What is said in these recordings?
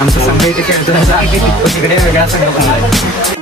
आमचा संघ इथे खेळतो तिकडे वेगळा संघ बनलाय.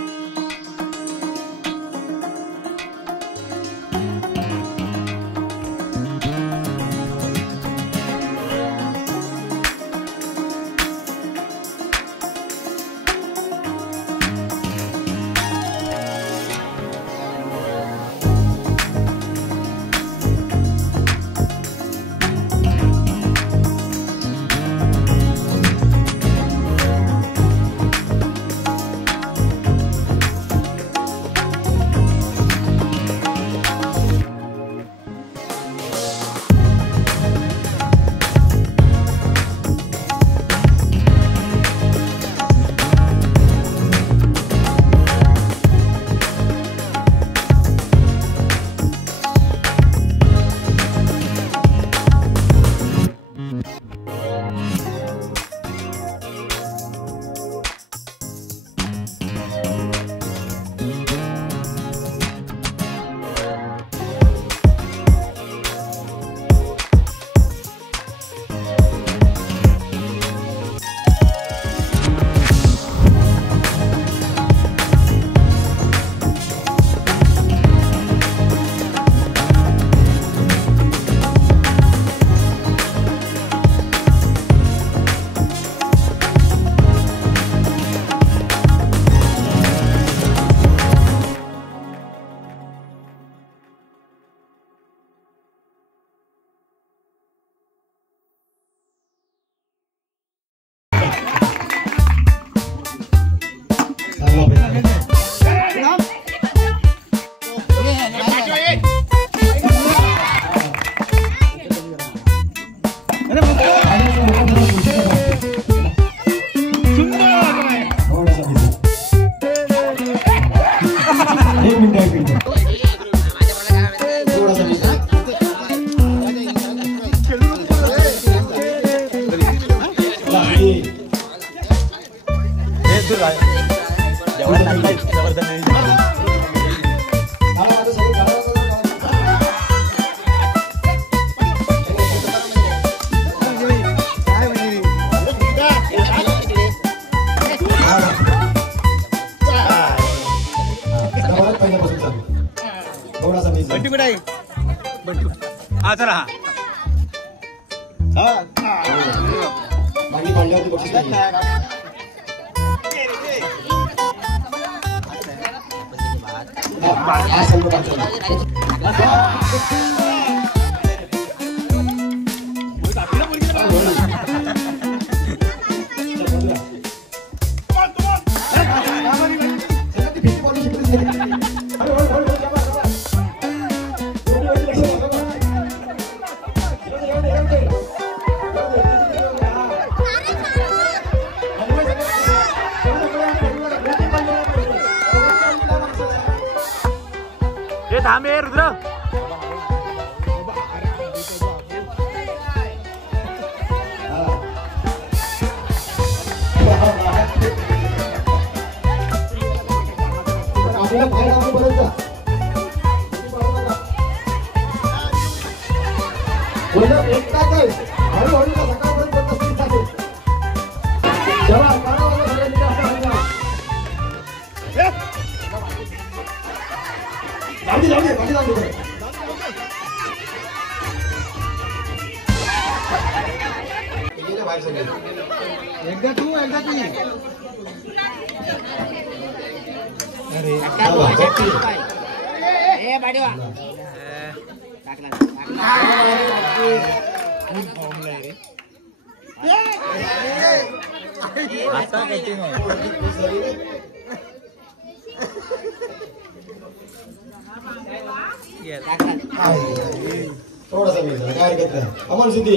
थोडासा मिळतो काय हरकत नाही. अमोल सिद्धी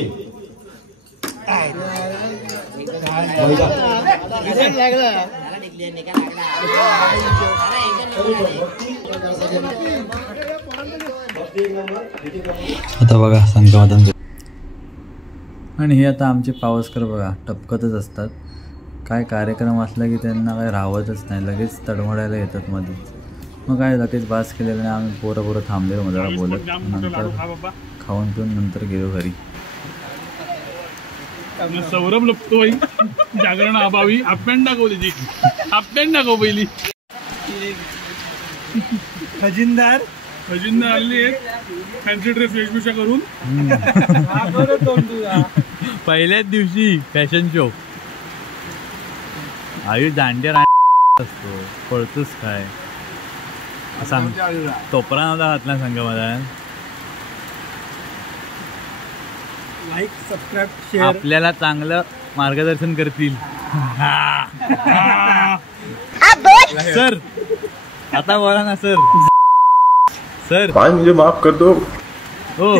आता बघा संगवादन. आणि हे आता आमचे पावसकर बघा टपकतच असतात. काय कार्यक्रम असला की त्यांना काय राहवतच नाही, लगेच तडमडायला येतात मध्येच. मग काय लगेच बास केलेलं नाही. आम्ही पोरं थांबलेलो मजाला बोलत, नंतर खाऊन पिऊन नंतर गेलो घरी. सौरभ लपतोय जागरण अभावी हाफ पॅन्ट दाखव त्याची हाफ पॅन्ट दाखव पहिली खजिनदार आले फॅन्सी ड्रेस वेशभूषा करून पहिल्याच दिवशी फॅशन शो आयुष दांड्या असतो पळतोस काय सांग टोपरा नव्हता घातला संगमाला लाईक सबस्क्राईब शेअर आपल्याला चांगलं मार्गदर्शन करतील सर आता बोला ना सर सर भाई मुझे माफ कर दो हो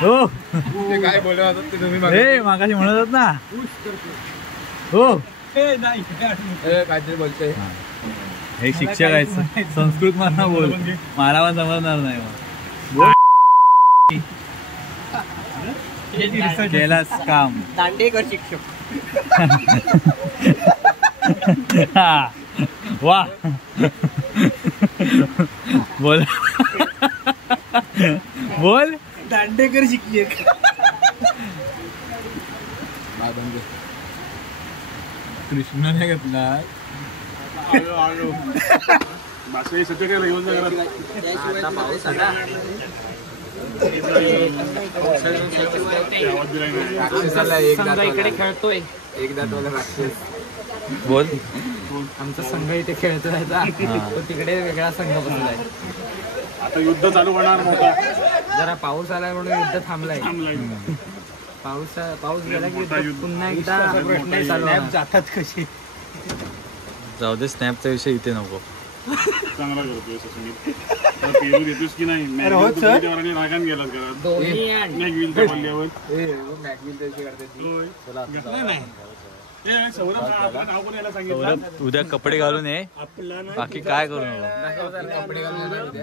हो काय बोलत ते तुम्ही हे मागाशी म्हणत होत ना हो काहीतरी बोलतोय हे शिक्षक आहेत संस्कृत मला बोल मला पण समजणार नाही केलास काम दांडेकर शिक्षक हा. वा बोल बोल दांडेकर शिक्षक कृष्णाने घेतला बासरी सध्या काय घेऊन जा संघ इकडे खेळतोय एकदा तो राक्षस बोल आमचा संघ इथे खेळतोय तो तिकडे वेगळा संघ बसलाय आता युद्ध चालू होणार मोठा जरा पाऊस आलाय म्हणून युद्ध थांबलाय पाऊस गेला की पुन्हा एकदा प्रश्न चालू जातात कशी जाऊ दे स्नॅपचा विषय इथे नको चांगला करतोय सुनील पेरू घेतोस की नाही रागान गेलास घरात मॅगविलच्या पल्ल्यावर सौरभ आपलं नाव पण यायला सांगितलं उद्या कपडे घालून ये बाकी काय करू नको कपडे घालून